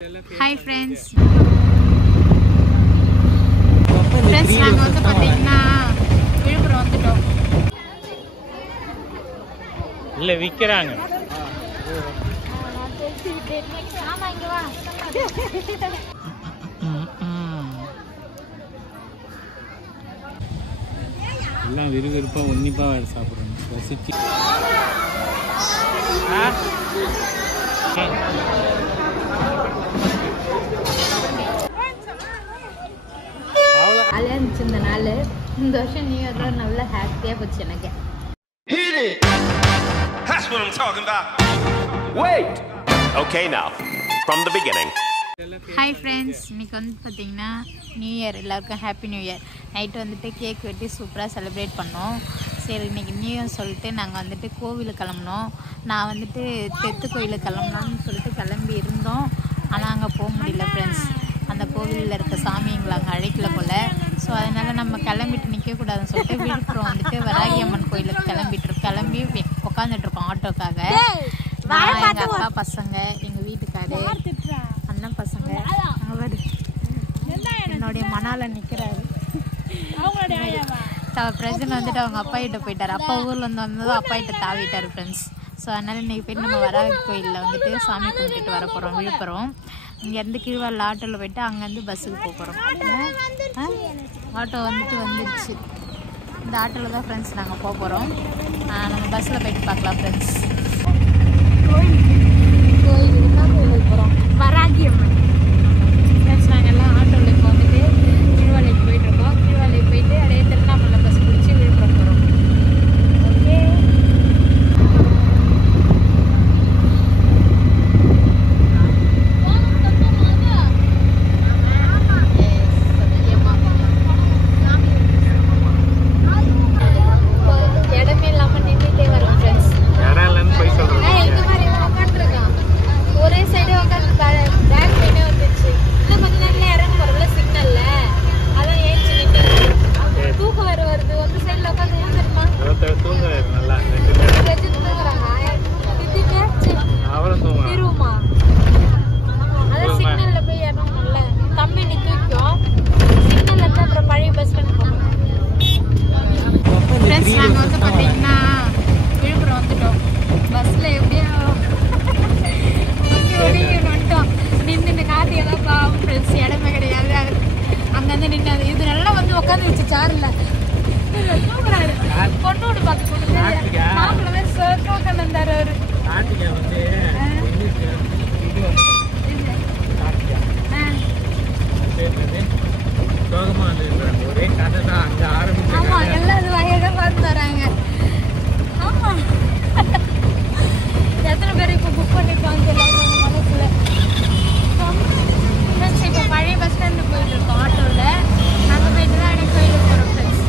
Hi friends. Friends, நாங்க வந்து பாத்தீங்கன்னா விழுப்புரம் வந்துட்டோம். இல்ல விக்கறாங்க. ஆமா இங்க வா. எல்லாம் விறுவிறுப்பா உன்னிப்பா வேற சாப்பிடுறாங்க. ரசிச்சு. அலையன்ஸ் இந்த நாள் இந்த வருஷம் நியூ இயர்ல நல்ல ஹாப்பியா போச்சு எனக்கு. Hit it. That's what I'm talking about. Wait. Okay now. From the beginning. Hi friends, இன்னைக்கு வந்து பார்த்தீங்கன்னா நியூ இயர், எல்லாருக்கும் ஹாப்பி நியூ இயர். நைட்டு வந்துட்டு கேக் வெட்டி சூப்பராக செலிப்ரேட் பண்ணோம். சரி, இன்றைக்கி நியூ இயர் சொல்லிட்டு நாங்கள் வந்துட்டு கோவிலுக்கு கிளம்புனோம். நான் வந்துட்டு தெத்து கோவிலுக்கு கிளம்புனான்னு சொல்லிட்டு கிளம்பி இருந்தோம். ஆனால் அங்கே போக முடியல ஃப்ரெண்ட்ஸ். அந்த கோவிலில் இருக்க சாமி எங்களை அங்கே அழைக்கல போல். ஸோ அதனால் நம்ம கிளம்பிட்டு நிற்கக்கூடாதுன்னு சொல்லிட்டு விழுப்புரம் வந்துட்டு வராகி அம்மன் கோயிலுக்கு கிளம்பி உட்காந்துட்ருக்கோம் ஆட்டோக்காக. நான் எங்கள் அக்கா பசங்க, எங்கள் வீட்டுக்காரு, அண்ணன் பசங்க, அவர் என்னுடைய மணால நிற்கிறாரு. பிரசன்ட் வந்துட்டு அவங்க அப்பா கிட்ட போயிட்டார். அப்பா ஊரில் வந்ததும் அப்பா கிட்ட தாவிட்டார் ஃப்ரெண்ட்ஸ். ஸோ அதனால் இன்றைக்கி போய்ட்டு நம்ம வராகி கோயிலில் வந்துட்டு சாமி கும்பிட்டுட்டு வர போகிறோம் விழுப்புரம். இங்கேருந்து கீழ்வாரில் ஆட்டோவில் போய்ட்டு அங்கேருந்து பஸ்ஸுக்கு போக போகிறோம். ஆட்டோ வந்துடுச்சு. இந்த ஆட்டோவில் தான் ஃப்ரெண்ட்ஸ் நாங்கள் போக போகிறோம். நம்ம பஸ்ஸில் போய்ட்டு பார்க்கலாம் ஃப்ரெண்ட்ஸ். கோயில் என்ன கோயிலுக்கு போகிறோம்? வராகி அம்மன். ஃப்ரெண்ட்ஸ் நாங்கள் எல்லாம் ஆட்டோவில் இப்போ வந்துட்டு கீழ்வாலைக்கு போயிட்டுருக்கோம். கீழ்வாலைக்கு போயிட்டு அப்படியே திருவண்ணாமலை பஸ் பிடிச்சி விழுப்புரம் போகிறோம். ஓகே, நாங்கள் வந்து பார்த்தீங்கன்னா விழுப்புரம் வந்துட்டோம். பஸ்ஸில் எப்படியோ வந்துட்டோம். நின்று காற்று எல்லாம் பாவம் ஃப்ரெண்ட்ஸ், இடமே கிடையாது. அங்கேருந்து நின்று இது நல்லா வந்து உட்காந்துருச்சு சாரில். தூங்குறாரு. பொண்ணோடு பார்த்து கொடுத்து மாப்பிள்ள மாதிரி சேர்த்து உட்காந்து வந்தார் அவரு. ஆமா, எல்லாம் அது வகையாக பார்த்து தராங்க. ஆமா, எத்தனை பேர் இப்போ புக் பண்ணிருக்காங்க மனசுல. ஃப்ரெண்ட்ஸ், இப்போ பழைய பஸ் ஸ்டாண்டு போயிட்டு இருக்கோம் ஆட்டோவில். நாங்கள் போயிட்டு தான் எனக்கு கோயிலுக்கு போகிறோம் ஃப்ரெண்ட்ஸ்.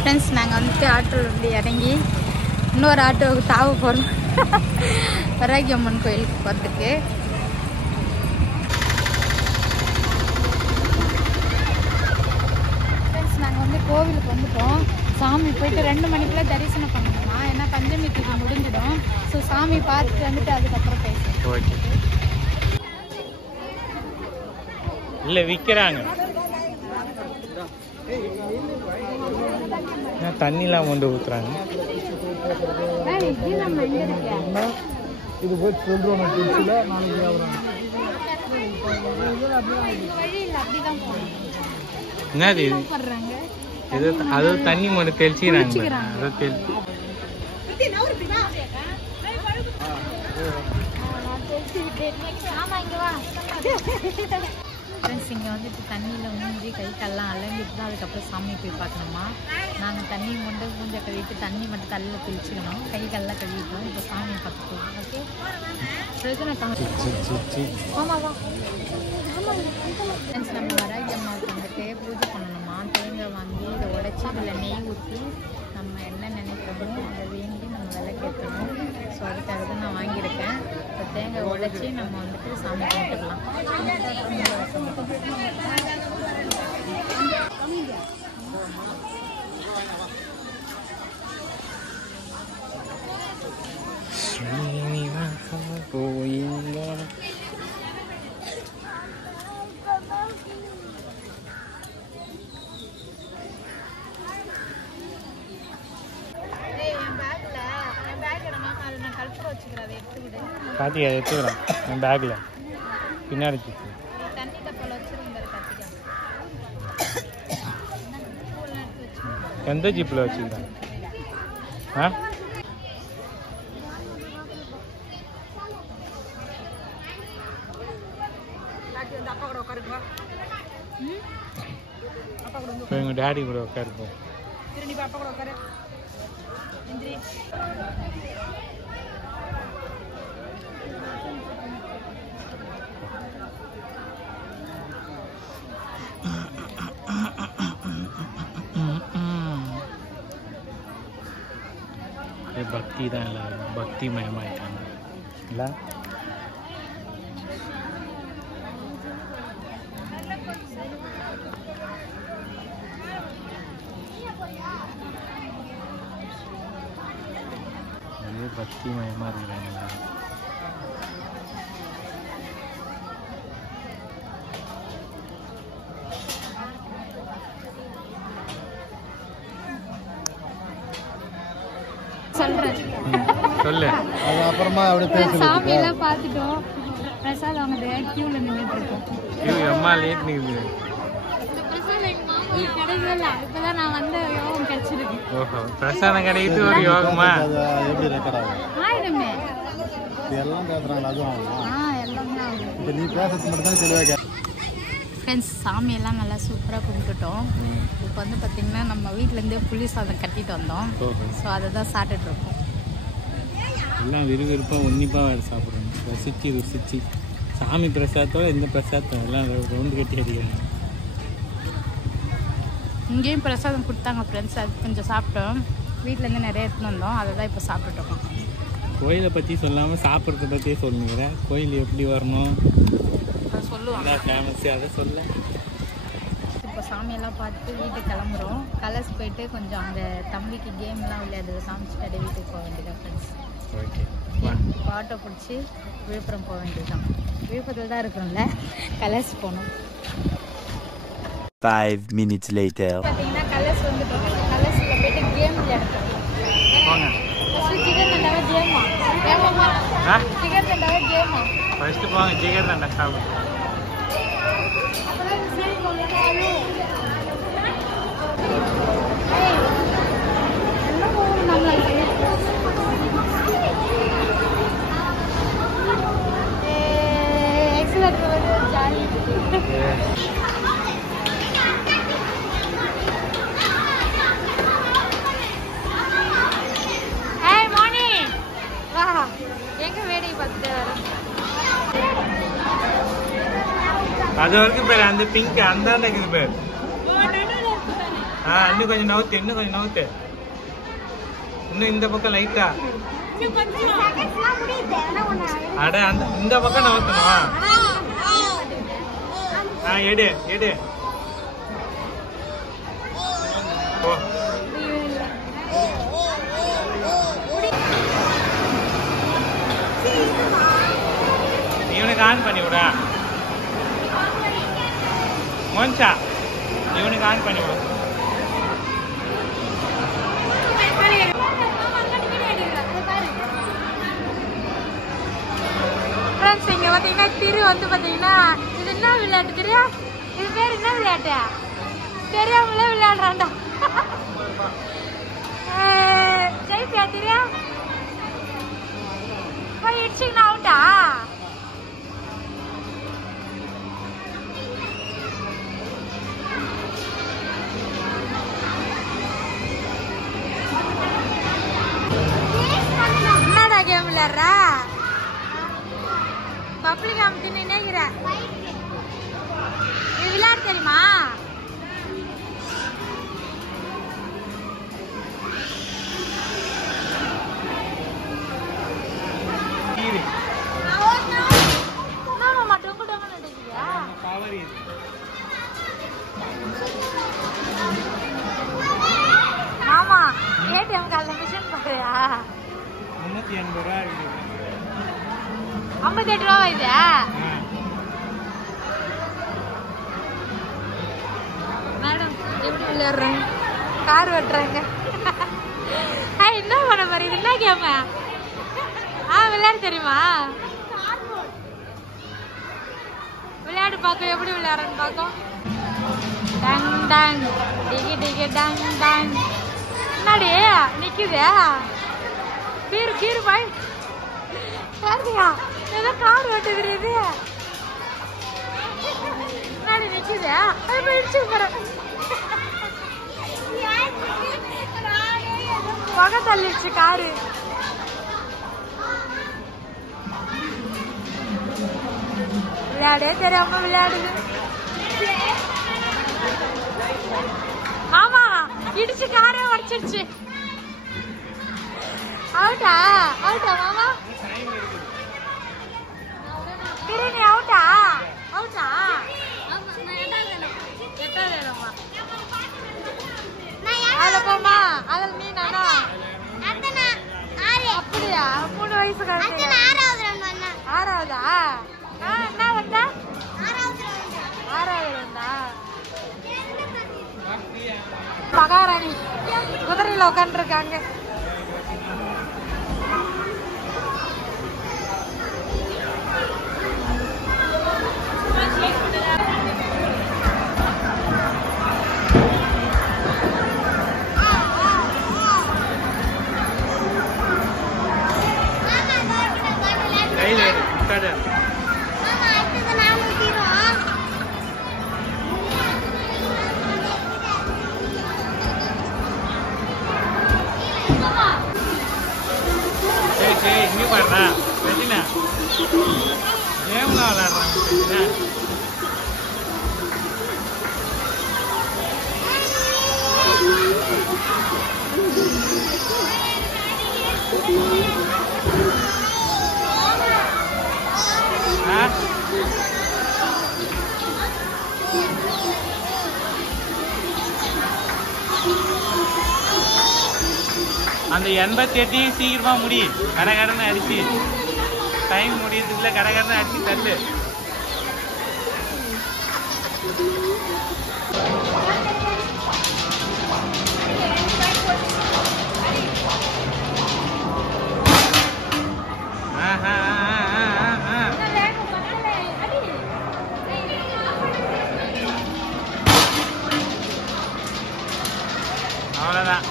ஃப்ரெண்ட்ஸ், நாங்கள் வந்துட்டு ஆட்டோவில் வந்து இறங்கி இன்னொரு ஆட்டோவுக்கு தாவ போகிறோம் வராகி அம்மன் கோயிலுக்கு போகிறதுக்கு. நாங்கள் வந்து கோவிலுக்கு வந்துட்டோம். சாமி போயிட்டு 2 மணிக்குள்ள தரிசனம் பண்ணணுமா, ஏன்னா பஞ்சமி தீபம் முடிஞ்சிடும். ஸோ சாமி பார்த்துட்டு வந்துட்டு அதுக்கப்புறம் பேசுவோம். இல்ல விக்கிறாங்க. தண்ணிலாம் கொண்டு ஊத்துறாங்க. இது போய் சொல்றோம். என்னது இது? அது தண்ணி மட்டும் தெளிச்சுக்கிறாங்க. இங்கே வந்துட்டு தண்ணியில் மூஞ்சி கை கால்லாம் அலம்பிட்டு தான் அதுக்கப்புறம் சாமி போய் பார்க்கணுமா. நாங்கள் தண்ணி மட்டும் மூஞ்சை கழுவிட்டு தண்ணி மட்டும் தலையில் தெளிச்சுக்கணும். கை கால்லாம் கழுவிட்டோம். இப்போ சாமி பார்த்துக்கோம். ஓகே, ஆமாவா ஃப்ரெண்ட்ஸ், நம்ம வராகி அம்மாவுக்கு வந்துட்டு பூஜை பண்ணணுமா. தேங்காய் வாங்கி இதை உடைச்சி இதில் நெய் ஊற்றி நம்ம என்ன நினைக்கிறோமோ அதை வேண்டி நம்ம விளக்கேற்றணும். ஸோ அதுக்காக தான் நான் வாங்கியிருக்கேன். இப்போ தேங்காய் உடைச்சி நம்ம வந்துட்டு சாமி கும்பிட்டுக்கலாம். கார்த்திகா எடுத்துக்கிறேன் என் பேக்கில் பின்னாடி தண்ணி டப்பால வச்சிருந்தாரு கார்த்திகா. எந்த ஜிப்பில் வச்சுக்கிறேன்? ஆ இப்போ எங்கள் டேடி கூட உட்காருப்போம். பக்தி தான் எல்லாரும் பக்தி மயமாயிட்டாங்க இல்லை? அதே பக்தி மயமா இருக்கிறாங்க எல்லாரும். சொல்றேன் சொல்லு. அது அப்புறமா அப்படியே பேசலாம். சாமியெல்லாம் பார்த்துட்டோம். பிரசாத் அவங்க கியூல நின்றுட்டு இருக்கோம். அம்மா லேட் நிற்குது. இந்த பிரசாத் எங்க மாமாவுக்கு கிடைக்கவே இல்லை. இப்பதான் நான் வந்த யோகம் கிடைச்சிருக்கு. ஓஹோ, பிரசாதம் கிடைக்கிட்டு ஒரு யோகமா? அது எப்படி ரெக்கார்ட் ஆகும்? ஆயிடுமே. இப்போ எல்லாம் பேசுறாங்களா? அதுவும் ஆகும். எல்லாமே ஆகும். இப்போ நீ பேசுறது மட்டும் தான் தெளிவாக ஃப்ரெண்ட்ஸ், சாமியெல்லாம் நல்லா சூப்பராக கும்பிட்டுட்டோம். இப்போ வந்து பார்த்திங்கன்னா நம்ம வீட்டிலேருந்தே புளி சாதம் கட்டிட்டு வந்தோம். ஸோ அதை தான் சாப்பிட்டுட்ருக்கோம். எல்லாம் விறுவிறுப்பாக உன்னிப்பாக வேறு சாப்பிட்றோம். ரசிச்சு ருசிச்சு சாமி பிரசாதத்தோட இந்த பிரசாதம் எல்லாம் ரவுண்டு கட்டி அடிக்கிறாங்க. இங்கேயும் பிரசாதம் கொடுத்தாங்க ஃப்ரெண்ட்ஸ், அது கொஞ்சம் சாப்பிட்டோம். வீட்டிலேருந்து நிறைய எடுத்துன்னு வந்தோம், அதை தான் இப்போ சாப்பிட்டுட்டோம். கோயிலை பற்றி சொல்லாமல் சாப்பிட்றத பற்றியே சொல்லுங்கிறேன். கோயில் எப்படி வரணும் அதை சொல்லுவாங்க. நல்லா ஃபேமஸ்ஸு, அதை சொல்ல. இப்போ சாமியெல்லாம் பார்த்துட்டு வீட்டுக்கு கிளம்புறோம். கலர்ஸ் போயிட்டு கொஞ்சம் அந்த தம்பிக்கு கேம்லாம் விளையாடுறது காமிச்சிட்டு அப்படியே வீட்டுக்கு போக வேண்டியதான் ஃப்ரெண்ட்ஸ். ஓகே, ஆட்டோ பிடிச்சி விழுப்புரம் போக வேண்டியதுதான். விழுப்புரத்தில் தான் இருக்கிறோம்ல, கலர்ஸ் போகணும். 5 minutes later. பார்த்தீங்கன்னா கலர்ஸ் வந்துட்டோம். கலர்ஸில் போயிட்டு கேம் விளையாடுறோம். போங்க. சிக்கன் தண்டாவே கேமா? ஏமாம்மா, ஆ சிக்கன் தண்டாவே கேமா? ஃபஸ்ட்டு போங்க, ஜிகர் தாண்டா சாப்பிடு. அப்போதான் சரி போகணும். எல்லாம் போகணும் நம்மளுக்கு. எக்ஸலேட்டர் வந்து ஜாலி. அது வரைக்கும் பேர் அந்த பிங்க் அந்த இருக்குது பேர். இன்னும் கொஞ்சம் நவுத்து, இன்னும் கொஞ்சம் நவுத்து, இன்னும் இந்த பக்கம் லைட்டா. அட அந்த இந்த பக்கம் நவுத்தணுமா? எடு எடு. ஓ, இவனுக்கு ஆன் பண்ணி விடா. மோன்சா, இவனுக்கு ஆன் பண்ணி விடு. ஃப்ரெண்ட்ஸ், இங்கே பார்த்தீங்கன்னா திரு வந்து பார்த்தீங்கன்னா இது என்ன விளையாட்டு தெரியா? இது பேர் என்ன விளையாட்டு? தெரியாமலே விளையாடுறான்டா. ஜெயிப்பியா தெரியா? போய் இடிச்சிங்கன்னா அவுட்டா? என்னடா கேம் விளையாடுற? பப்ளிக் காமிட்டு நினைக்கிற இது விளையாட தெரியுமா? மாமா ஏடிஎம் கார்டுல மிஷின் பாக்குறியா? 380 ரூபா இருக்குது. 58 ரூபா இது. மேடம் எப்படி விளையாடுறாங்க? கார் வெட்டுறாங்க. என்ன பண்ண மாதிரி? என்ன கேம? விளையாட தெரியுமா? பார்க்க எப்படி விளையாடுறேன்னு பார்க்கும். டங் டங் டிகி டிகி டங் டங். என்னடி நிக்குதே கீரு கீரு பாய் பாருயா ஏதோ கார் ஓட்டுது என்னடி நிக்குதே இடிச்சு போறேன் பக தள்ளிடுச்சு காரு. விளையாடே தெரியாம விளையாடுது. ஆமா இடிச்சு காரே உடைச்சிருச்சு. அவுட்டா அவுட்டா மாமா கிரணி அவுட்டா அவுட்டா அதுல போமா அதில் நீ நானா அப்படியா 3 வயசு கழிச்சு 6ஆவதா என்ன வந்தா 6ஆவது வந்தா மகாராணி குதிரையில உட்காந்துருக்காங்க. இங்கே பாடுறா ரஜினா கேம்லாம் விளையாடுறாங்க. அந்த 88 சீக்கிரமா முடி கடகடன்னு அடிச்சு டைம் முடியறதுக்குள்ள கடகடன்னு அடிச்சு தள்ளு. அவ்வளோதான்.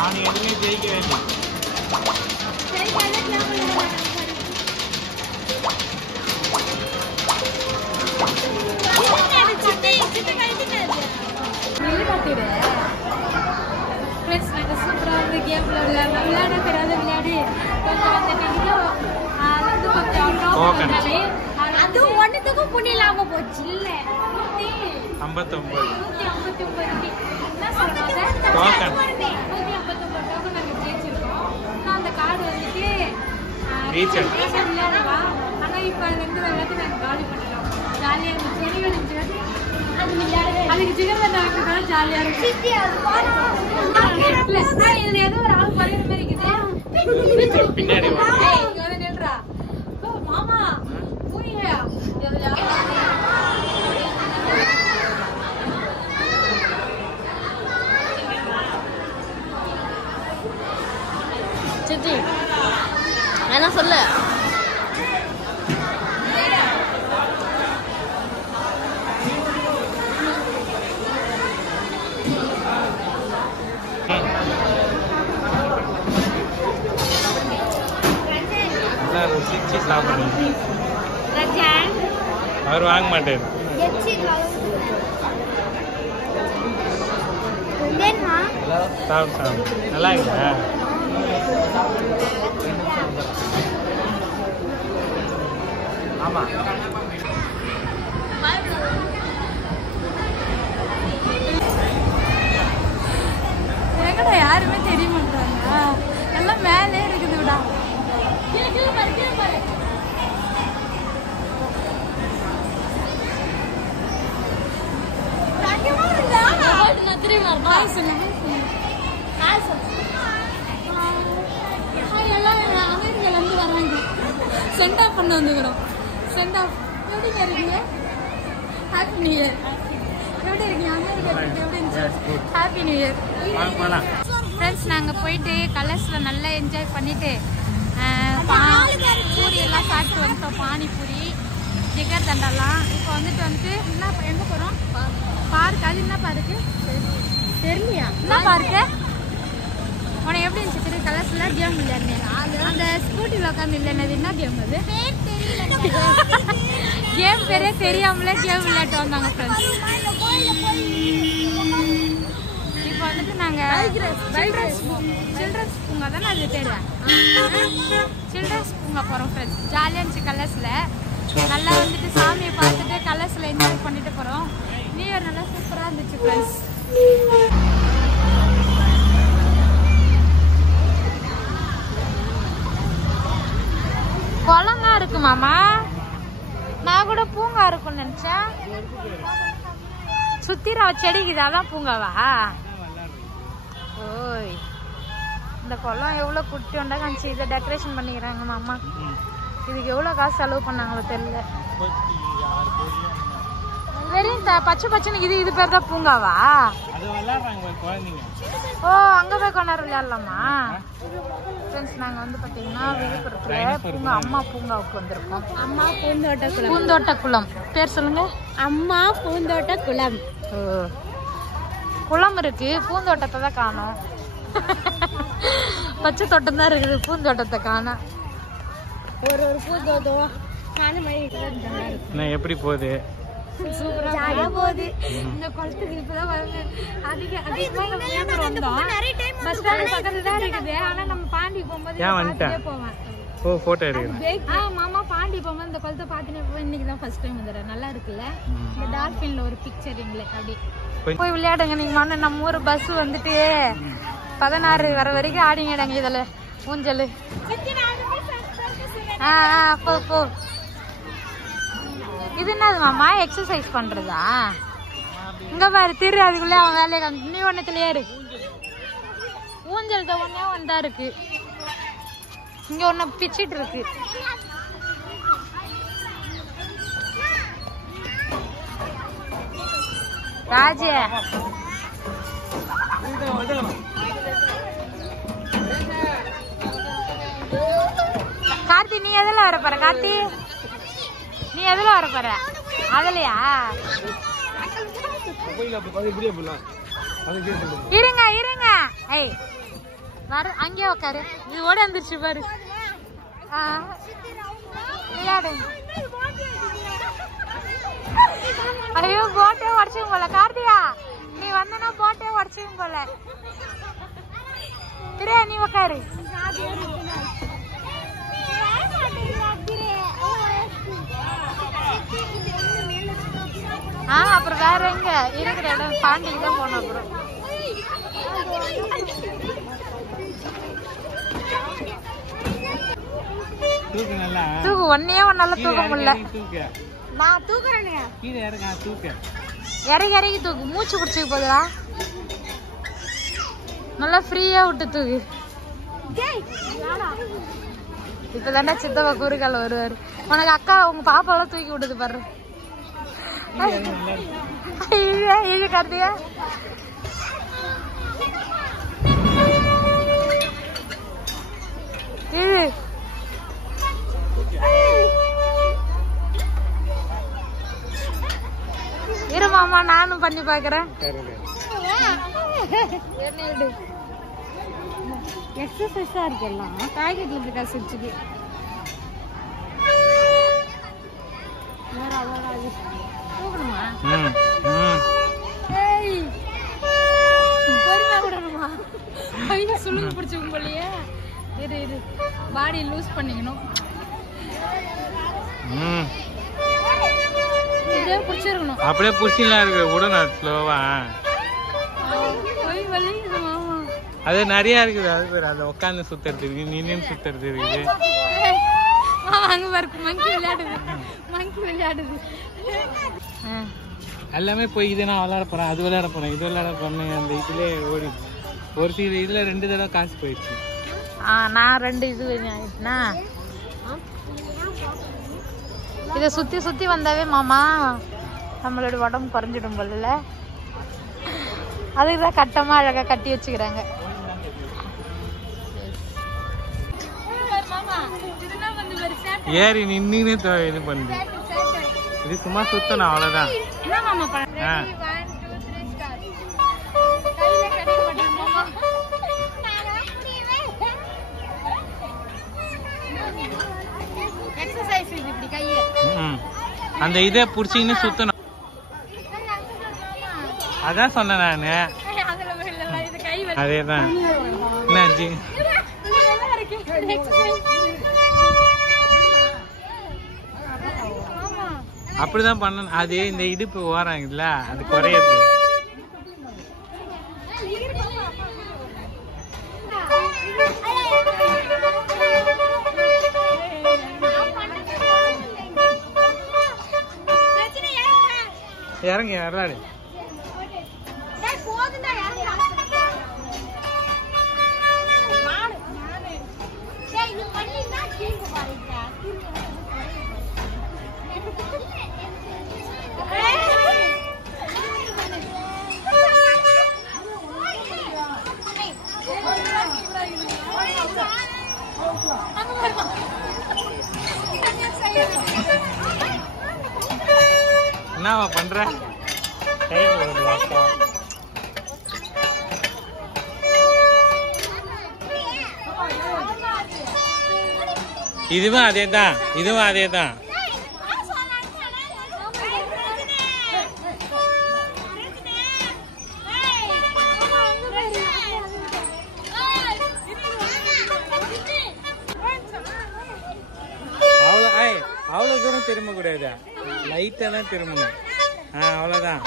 அவனை எதுவுமே ஜெயிக்க வேண்டும். சூப்பராக வந்து கேம் விளையாட தெரியாத விளையாடி கொஞ்சம் வந்துட்டீங்களோ அது கொஞ்சம் அது ஒன்றுத்துக்கும் புண்ணி இல்லாமல் போச்சு. இல்லை 59 என்ன சொல்றாங்க 159 டோக்கன் நாங்கள் ஜெயிச்சிருக்கோம். அந்த கார்டு வந்துட்டு விளையாடவா ஆனால் இப்போ அதுலேருந்து எல்லாத்தையும் நாங்கள் காலி பண்ணிட்டோம். ஜாலியாக இருந்துச்சு. செடிகள் இருந்துச்சு அதுக்கு சிகர் தான் ஜாலியாக இருக்கு. இதுல ஏதோ ஒரு ஆள் குறையிற மாதிரி இருக்குது. பின்னாடி இங்க வந்து நின்றா மாமா பூரியா சித்தி என்ன சொல்லு. ருசிச்சு சாப்பிடுங்க. அவர் வாங்க மாட்டார். சாப்பிடு நல்லா இருக்குதா? ஆமா எங்கடா யாருமே தெரிய மாட்டாங்க. எல்லாம் மேலே இருக்குது விடா. அமெரிக்காலேருந்து வராங்க. சென்ட் ஆஃப் பண்ண வந்துக்கிறோம். சென்ட் ஆஃப் எப்படிங்க இருக்கீங்க? Happy new year. எப்படி இருக்கீங்க? அமெரிக்கா எப்படி இருந்துச்சு? Happy new year. ஃப்ரெண்ட்ஸ் நாங்கள் போயிட்டு கலர்ஸில் நல்லா என்ஜாய் பண்ணிவிட்டு பூரி எல்லாம் சாப்பிட்டு வந்துட்டோம். பானிபூரி, ஜிகர் தண்டெல்லாம். இப்போ வந்துட்டு என்ன எங்கே போகிறோம்? பார்க். அது என்ன பார்க்கு தெரியலையா? என்ன பார்க்கு? உனக்கு எப்படி இருந்துச்சு? திரு கலர்ஸில் கேம் விளையாடுனேன். அந்த ஸ்கூட்டியில் உட்காந்து இல்லைன்னது என்ன கேம்? அது கேம் பேரே தெரியாமலே கேம் விளையாட்டு வந்தாங்க ஃப்ரெண்ட்ஸ். இப்போ வந்துட்டு நாங்கள் சில்ட்ரன்ஸ் பூங்கா தானே அது பேர். சில்ட்ரன்ஸ் பூங்கா போகிறோம் ஃப்ரெண்ட்ஸ். ஜாலியாக இருந்துச்சு கலர்ஸில். நல்லா வந்துட்டு சாமியை பார்த்துட்டு கலர்ஸில் என்ஜாய் பண்ணிட்டு போகிறோம். நியூ இயர் நல்லா சூப்பராக இருந்துச்சு ஃப்ரெண்ட்ஸ். குளம்லாம் இருக்கு மாமா. நான் கூட பூங்கா இருக்கும்னு நினைச்சேன். சுத்திர செடிக்குது, அதான் பூங்காவா? ஓய், இந்த குளம் எவ்வளோ குட்டி ஒண்டா காமிச்சு இதை டெக்கரேஷன் பண்ணிக்கிறாங்க மாமா. இதுக்கு எவ்வளோ காசு செலவு பண்ணாங்களோ தெரியல. வெறும் பச்சை பச்சைன்னு இது பேர் தான் பூங்காவா? ஓ, அங்கே போய் கொண்டாட விளையாடலாமா? ஃப்ரெண்ட்ஸ் நாங்கள் வந்து பார்த்தீங்கன்னா விழுப்புரத்தில் பூங்கா அம்மா பூங்காவுக்கு வந்திருக்கோம். அம்மா பூந்தோட்ட குளம். பேர் சொல்லுங்க. அம்மா பூந்தோட்ட குளம். ஓ, குளம் இருக்கு, பூந்தோட்டத்தை தான் காணோம். பச்சை தோட்டம் தான் இருக்குது, பூந்தோட்டத்தை காணோம். ஒரு பூந்தோட்டம் எப்படி போகுது? சூப்பரா போகுது. இந்த குளத்துக்கு இப்பதான் பஸ் ஸ்டாண்ட் பக்கத்துல தான் இருக்குது. ஆனா நம்ம பாண்டி போகும்போது போவேன். ஓ, போட்டோ எடுக்கிறேன். மாமா பாண்டி போகும்போது இந்த குளத்தை பார்த்துட்டு போய் இன்னைக்கு தான் ஃபர்ஸ்ட் டைம் வந்துடுறேன். நல்லா இருக்குல்ல? இந்த டால்ஃபின்ல ஒரு பிக்சரிங்களே அப்படி போய் விளையாடுங்க நீங்க. மண்ணு நம்ம ஊர் பஸ் வந்துட்டு 16 வர வரைக்கும் ஆடிங்கடாங்க இதுல ஊஞ்சல். போ. இது என்னது மாமா? எக்ஸசைஸ் பண்றதா? இங்க பாரு திரு, அதுக்குள்ளே அவன் வேலையை காமி. நீ ஒன்னத்துலயே இரு. ஊஞ்சல் தான் ஒன்னே ஒன்றா இருக்கு. இங்க ஒன்னு பிச்சிட்டு இருக்கு. ராஜே கார்த்தி, நீ எதுல வர போற? கார்த்தி, நீ எதுல வர போற? அதுலயா? இருங்க இருங்க. ஐய் வர, அங்கே உக்காரு. நீ ஓட வந்துருச்சு பாரு. விளையாடு. ஐயோ, போட்டே உடச்சும் போல. கார்த்தியா, நீ வந்தனா போட்டே உடச்சும் போல. திரே, நீ உக்காரு. அப்புறம் வேற எங்க இருக்கிற இடம்? பாண்டிக்கு தான் போனோம். அப்புறம் தூக்கு. ஒன்னே ஒன்னால தூக்க முடியல. நான் தூக்குறேன். இறங்கி இறங்கி தூக்கு. மூச்சு பிடிச்சிக்க போதுடா. நல்லா ஃப்ரீயா விட்டு தூக்கு. இப்பதாண்டா சித்தப்பா குறுக்கால வருவாரு. உனக்கு அக்கா உங்க பாப்பாலாம் தூக்கி விடுது பாரு. இது கார்த்திகா. இது இரு மாமா, நானும் பண்ணி பாக்குறேன். எக்ஸசைஸா இருக்கு எல்லாம். பாக்கெட்ல இருந்து காசு வச்சுக்கு. தூக்கணுமா? பொறுமையா விடணுமா? கையை சுளுங்க பிடிச்சிக்கும் போலயே. இரு இரு, பாடி லூஸ் பண்ணிக்கணும். இதே பிடிச்சிருக்கணும். அப்படியே பிடிச்சிலாம் இருக்கு. உடனே ஸ்லோவா அது நிறைய இருக்குது. அது பேர் அதை உட்காந்து சுத்துறது, நின்று சுத்துறது இருக்குது. அங்க பாருக்கு மங்கி விளையாடுது. மங்கி விளையாடுது. எல்லாமே போய் இது நான் விளையாட போறேன், அது விளையாட போறேன், இது விளையாட போறேன். அந்த இதுல ஓடி ஒரு சில இதுல 2 தடவை காசு போயிடுச்சு. நான் 2 இது ஆயிடுச்சுனா இதை சுத்தி சுத்தி வந்தாவே மாமா நம்மளோட உடம்பு குறைஞ்சிடும் போல. அதுக்குதான் கட்டமா அழகா கட்டி வச்சுக்கிறாங்க. ஏறி நின்னு இது பண்ணுது. இது சும்மா சுத்தணும் அவ்வளவுதான். அந்த இதை புடிச்சின்னு சுத்தணும். அதான் சொன்னேன் நானு. அதேதான். என்னாச்சு? அப்படிதான் பண்ணணும். அது இந்த இடுப்பு ஓராங்கல்ல அது குறையாது. இறங்க வர்றாரு. என்னவா பண்ற? இதுவும் அதேதான், இதுவும் அதேதான். அவ்வளவு தூரம் திரும்ப கூடாது, லைட்டா தான் திரும்பணும். அவ்வளவுதான்.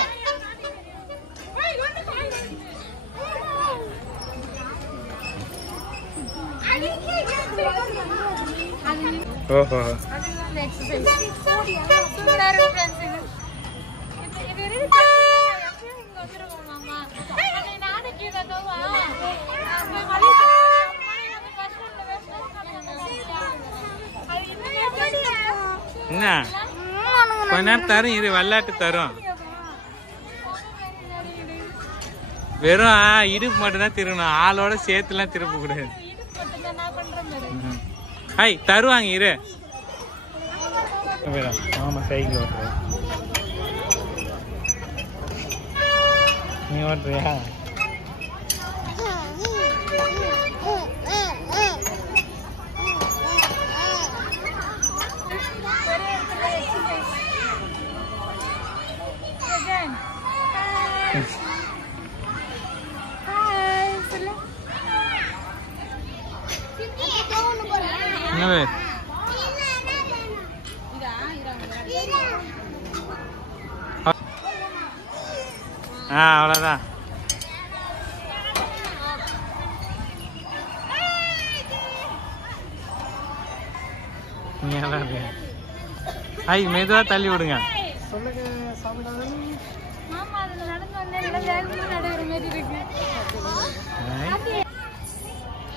ஓஹோ என்ன கொஞ்ச நேரம் தரும், இது விளையாட்டு தரும். வெறும் இடுப்பு மட்டும் தான் திரும்பணும், ஆளோட சேர்த்துலாம் திரும்ப கூடாது. ஹாய் தருவாங்க இரு. ஆமா சைக்கிள் ஓட்டுற நீ ஓட்டுறியா? என்னவே அவ்வளோதான். ஐ மெதுவா தள்ளி விடுங்க.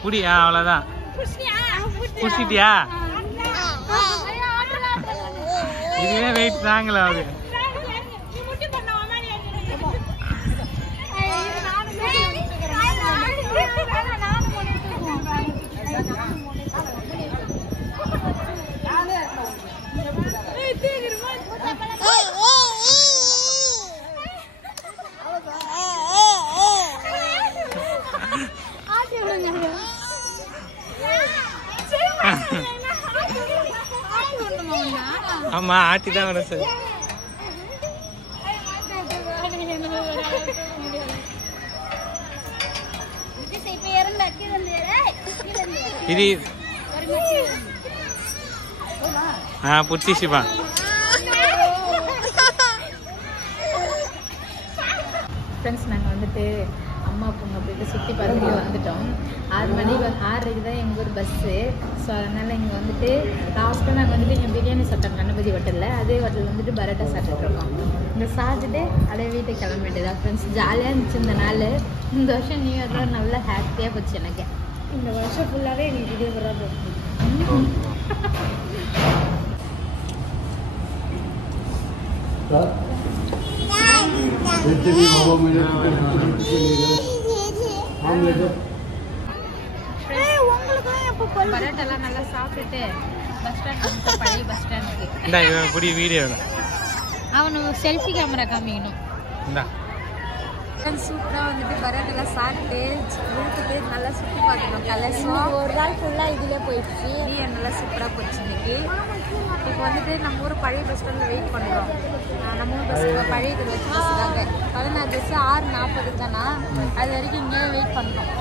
புடியா? அவ்வளோதான். புடிச்சிட்டியா? இதுவே வெயிட் தாங்கல அவரு. ஆமா ஆட்டிதான் வர சார். இது புடிச்சிப்பா. ஃப்ரெண்ட்ஸ் நாங்கள் வந்துட்டு அம்மா பொண்ணு போயிட்டு சுற்றி பார்த்துட்டு வந்துட்டோம். 6 மணிக்கு 6:30 தான் எங்கள் ஊர் பஸ்ஸு. ஸோ அதனால் இங்கே வந்துட்டு லாஸ்ட்டாக நாங்கள் வந்துட்டு இங்கே பிரியாணி சாப்பிட்டோம் கணபதி ஹோட்டலில். அதே ஹோட்டலில் வந்துட்டு பரோட்டா சாப்பிட்டுருக்கோம். இங்கே சாப்பிட்டுட்டு அப்படியே வீட்டுக்கு கிளம்ப வேண்டியதா ஃப்ரெண்ட்ஸ். ஜாலியாக இருந்துச்சு இந்த நாள். இந்த வருஷம் நியூ இயர்லாம் நல்லா ஹாப்பியாக போச்சு எனக்கு. இந்த வருஷம் ஃபுல்லாகவே எங்களுக்கு இதே வராது. பரோட்டாலாம் நல்லா சாப்பிட்டுட்டு பஸ் ஸ்டாண்ட் பழைய பஸ் ஸ்டாண்டுக்கு. இந்தா இவன் புரிய வீடியோவில் அவனு செல்ஃபி கேமரா காமிக்கணும். இந்தா சூப்பராக வந்துட்டு பரோட்டெல்லாம் சாப்பிட்டு வீட்டுக்கு நல்லா சுற்றி பார்க்கணும். கலர்ஸும் ஒரு நாள் ஃபுல்லாக இதில் போயிடுச்சு. நல்லா சூப்பராக போச்சு இன்னைக்கு. இப்போ வந்துட்டு நம்ம ஊர் பழைய பஸ் ஸ்டாண்டில் வெயிட் பண்ணுறோம். நம்ம ஊர் பஸ்ஸுக்கு பழைய தெரு வச்சு பஸ்ஸுக்காக 16 பஸ்ஸு 6:40 தானா, அது வரைக்கும் இங்கேயே வெயிட் பண்ணுறோம்.